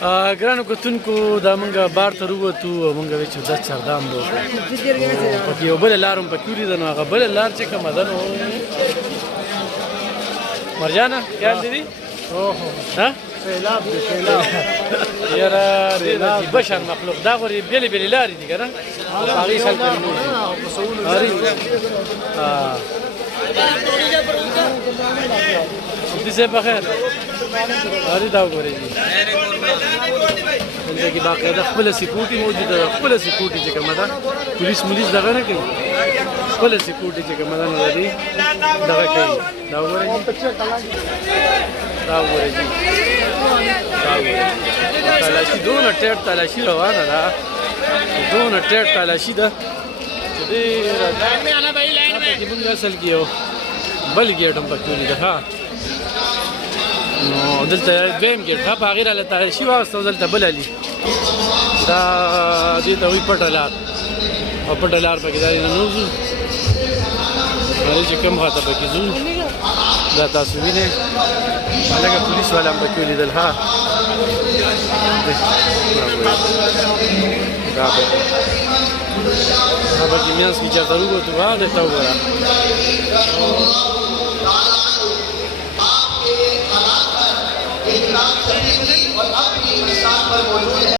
ګرانو کتونکو دا مونږ بار ته ووتو او مونږ وی چې 10 سردام به پکې یو بل لار هم پکې ولیده نو هغه بل لار چې کومه ده نو مرجانه خیال دې ها سیلاب دی سیلاب یاره عجیبه شان مخلوق دا غورې بېلې بېلې لارې دي که نه هغې خلک صفي صاحب بخیر ارې دا وګورئ دلته کې باقاعده خپله سکیورټي موجوده ده خپله سکیورټي چې کومه ده پولیس مولیس دغه نه کوي خپله سکیورټي چې کومه ده نو د دې دغه کوي دا وګورئ دا وګورئ تلاشي دونه ټیټ تلاشي روانه ده دونه ټیټ تلاشي ده چې ډېره پکې مونږ اصل کې یو بل ګیټ هم پکې ولیده ښه نو دلته دویم ګیټ ښه په هغې راله تلاشي واخېسته او دلته بل علي دا دې ته وایي پټه لار او پټه لار پکې دا ننوځو چې کوم خواته پکې ځو دا تاسو وینئ هلکه پولیس والا هم پکې ولیدل ها دا پکې منځ کې چېرته ووتو ها دلته وګوره